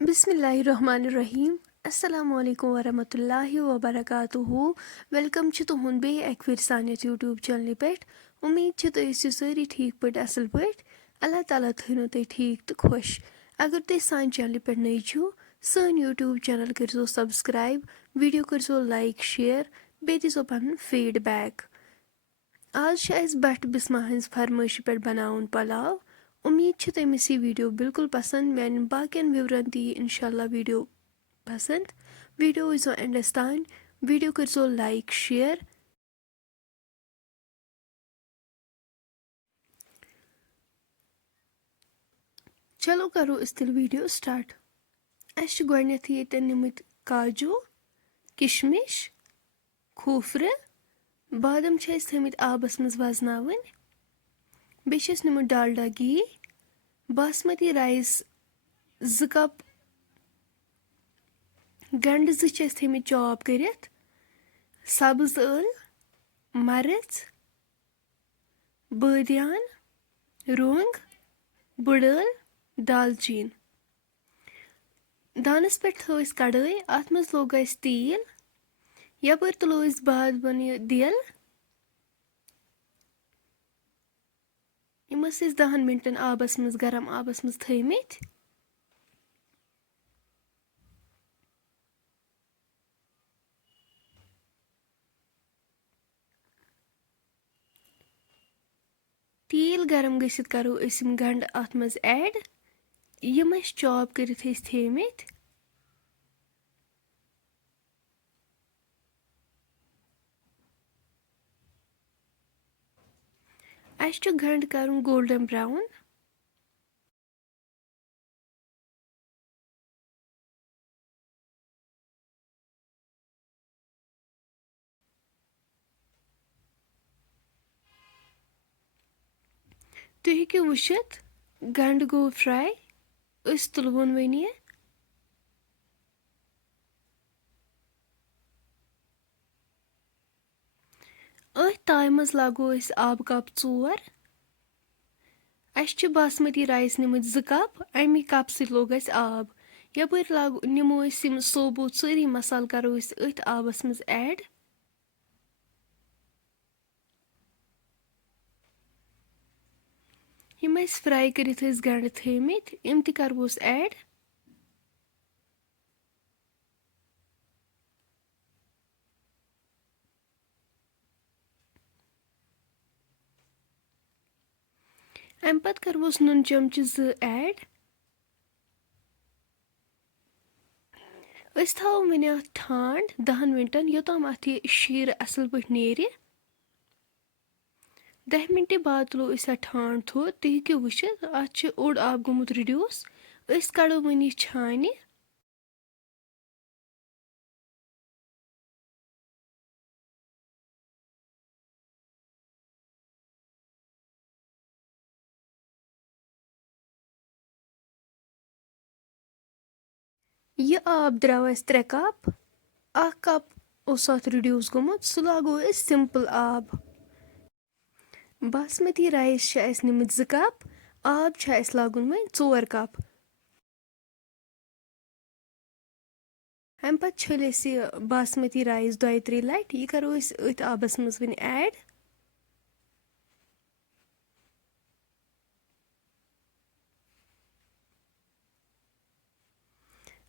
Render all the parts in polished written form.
बिस्मिल्लाहिर्रहमानिर्रहीम अस्सलामु अलैकुम वरहमतुल्लाहि वबरकातुहू वेलकम छ तुहुंद बे एक फिर सानियत यूट्यूब चैनल पे उम्मीद छ तुम ٲسِو سٲری ٹھیٖک پٲٹھۍ اصل پٲٹھۍ اللہ تعالیٰ تھٲینو تُہۍ ٹھیٖک تہٕ خۄش اگر تُہۍ سانہِ چینلہِ پٮ۪ٹھ نٔے چھِو سٲنۍ یوٗٹیوب چینل کٔرزیو سبسکرایب ویڈیو کٔرزیو لایک شیر بیٚیہِ دیٖزیو پنُن فیٖڈبیک آز چھِ اَسہِ بٹھ بسمہ ہٕنٛز فرمٲیشہِ پٮ۪ٹھ بناوُن پلاو उम्मीद छ तٔمِس یہِ ویٖڈیو بالکل پسنٛد میانٮ۪ن باقین وِورن تہِ یی انشاءاللہ ویٖڈیو پسنٛد ویٖڈیو وٕچھزیو اینڈس تانۍ ویٖڈیو کٔرزیو لایک شیر چلو کرو أسۍ تیٚلہِ ویٖڈیو سٹارٹ اَسہِ چھِ گۄڈنٮ۪تھٕے ییٚتٮ۪ن نِمٕتۍ کاجوٗ کِشمِش کھوٗفرٕ بادام چھِ اَسہِ تھٲمٕتۍ آبس منٛز وزناوٕنۍ بیٚیہِ چھِ اَسہِ نیُمُت ڈالڈا گھی باسمتی رایس 2 کپ گنڈٕ 2 چھِ اَسہِ تھٲمٕتۍ چاپ کٔرِتھ سبٕز ٲلہٕ مرٕژ بٲدیان رۄنٛگ بٕڑ ٲلہٕ دالچیٖن دانس پٮ۪ٹھ تھٲو اَسہِ کڑٲے اتھ منٛز لوگ اَسہِ تیٖل یپٲرۍ تُلو أسۍ بادبان یہِ دِل یِم ٲسۍ أسۍ 10 مِنٹن آبس منٛز گرم آبس منٛز تھٲمٕتۍ تیٖل گرم گٔژھِتھ کرو أسۍ یِم گنڈٕ اتھ منٛز ایڈ یِم اَسہِ چاپ کٔرِتھ ٲسۍ تھٲمٕتۍ اَسہِ چھُ گنڈٕ کرُن گولڈن براوُن تُہۍ ہیٚکِو وٕچھِتھ گنڈٕ گوٚو فراے أسۍ تُلہون وۄنۍ یہِ أتھۍ تایہِ منٛز لاگو أسۍ آبہٕ کپ 4 اَسہِ چھِ باسمتی رایس نِمٕتۍ 2 کپ اَمی کپ سۭتۍ لوگ اَسہِ آب یپٲرۍ نِمو أسۍ یِم صوبوٗت سٲری مسالہٕ کرو أسۍ أتھۍ آبس منٛز ایڈ یِم اَسہِ فراے کٔرِتھ ٲسۍ گنڈٕ تھٲمٕتۍ یِم تہِ کرہوس ایڈ اَمہِ پتہٕ کرہوس نُن چمچہٕ 2 ایڈ أسۍ تھاوو وۄنۍ اتھ ٹھانٛڈ 10 مِنٹن یوٚتام اتھ یہِ شیٖرٕ اصل پٲٹھۍ نیرِ 10 مِنٹہِ بعد تُلو أسۍ اتھ ٹھانٛڈ تھوٚد تُہۍ ہیٚکِو وٕچھِتھ اتھ چھُ اوٚڑ آب گوٚمُت رِڈیوٗس أسۍ کڑو وۄنۍ یہِ چھانہِ یہِ آب درٛاو اَسہِ 3 کپ 1 کپ اوس اتھ رِڈیوٗس گوٚمُت سُہ لاگو أسۍ سمپل آب باسمتی رایس چھِ اَسہِ نِمٕتۍ 2 کپ آب چھُ اَسہِ لاگُن وۄنۍ 4 کپ اَمہِ پتہٕ چھٔلۍ أسۍ یہِ باسمتی رایس 2-3 لٹہِ یہِ کرو أسۍ أتھۍ آبس منٛز وۄنۍ ایڈ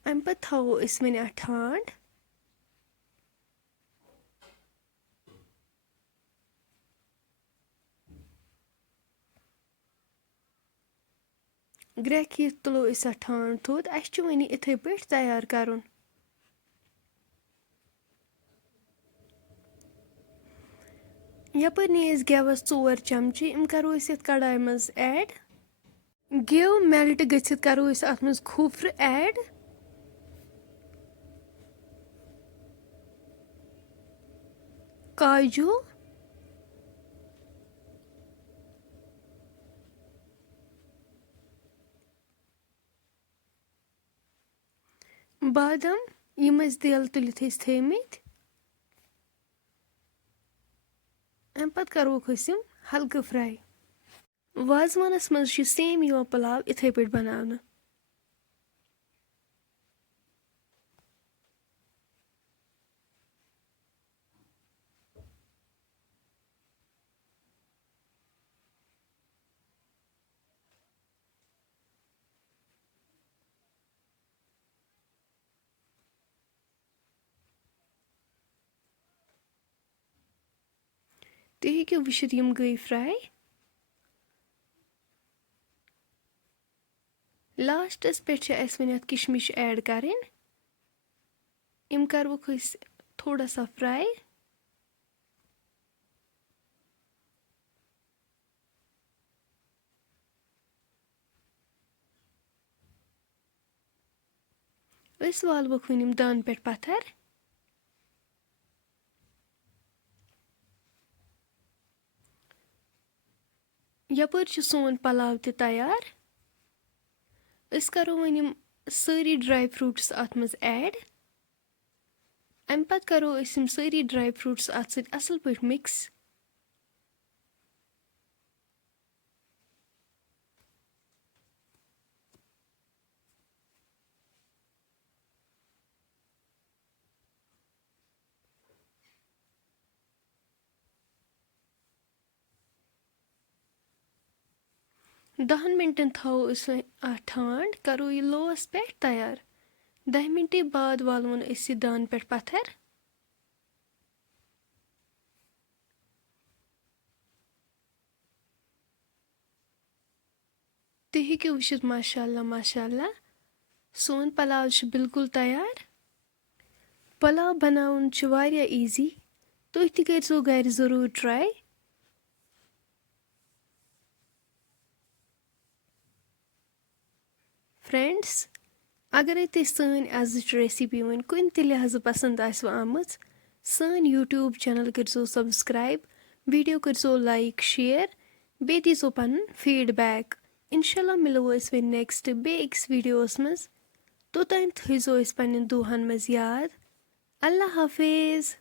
اَمہِ پتہٕ تھاوو أسۍ وۄنۍ اتھ ٹھانٛڈ گرٮ۪کھ یِتھ تُلو أسۍ اتھ ٹھانٛڈ تھوٚد اَسہِ چھُ وۄنۍ یہِ اِتھٕے پٲٹھۍ تیار کرُن یپٲرۍ نی اَسہِ گٮ۪وس 4 چمچہٕ یِم کرو أسۍ یتھ کڑاے منٛز ایڈ گٮ۪و میلٹ گٔژھِتھ کرو أسۍ اتھ منٛز کھوٗفرٕ ایڈ کاجوٗ بادام یِم أسۍ دٮ۪ل تُلِتھ ٲسۍ تھٲمٕتۍ اَمہِ پتہٕ کروکھ أسۍ یِم ہلکہٕ فراے وازوانس منٛز چھُ سیم یِوان پلاو اِتھٕے پٲٹھۍ بناونہٕ تُہۍ ہیٚکِو وٕچھِتھ یِم گٔے فرٛاے. لاسٹَس پٮ۪ٹھ چھِ اَسہِ وۄنۍ اَتھ کِشمِش ایڈ کَرٕنۍ. یِم کَرہوکھ أسۍ تھوڑا سا فرٛاے. أسۍ والوکھ وۄنۍ یِم دانہٕ پٮ۪ٹھ پَتھر. یَپٲرۍ چھُ سون پلاو تہِ تیار. أسۍ کَرو وۄنۍ یِم سٲری ڈرٛاے فرٛوٗٹٕس اَتھ منٛز ایڈ. اَمہِ پَتہٕ کَرو أسۍ یِم سٲری ڈرٛاے فرٛوٗٹٕس اَتھ سۭتۍ اَصٕل پٲٹھۍ مِکٕس. دَہَن مِنٹَن تھاوو أسۍ وۄنۍ اَتھ ٹھانٛڈ. کَرو یہِ لووَس پٮ۪ٹھ تیار. 10 مِنٹے بعد والوون أسۍ یہِ دانہٕ پٮ۪ٹھ پَتھر. تُہۍ ہیٚکِو وٕچھِتھ ماشاءاللہ ماشاءاللہ سون پلاو چھُ بِلکُل تیار. پلاو بَناوُن چھُ واریاہ ایٖزی. تُہۍ تہِ کٔرۍزیو گَرِ ضٔروٗر ٹرٛاے. فرٛٮ۪نٛڈٕس اگرے تُہۍ سٲنۍ اَزٕچ ریسِپی وۄنۍ کُنہِ تہِ لحاظہٕ پَسنٛد آسِوٕ آمٕژ سٲنۍ یوٗٹیوٗب چَنَل کٔرۍزیو سبسکرایب. ویٖڈیو کٔرۍزیو لایک شِیَر. بیٚیہِ دیٖزیو پَنُن فیٖڈبیک. اِنشاء اللہ مِلو أسۍ وۄنۍ نیکسٹ بیٚیہِ أکِس ویٖڈیوَس منٛز. توٚتام تھٲیزیو أسۍ پنٛنٮ۪ن دُہَن منٛز یاد. اللہ حافظ.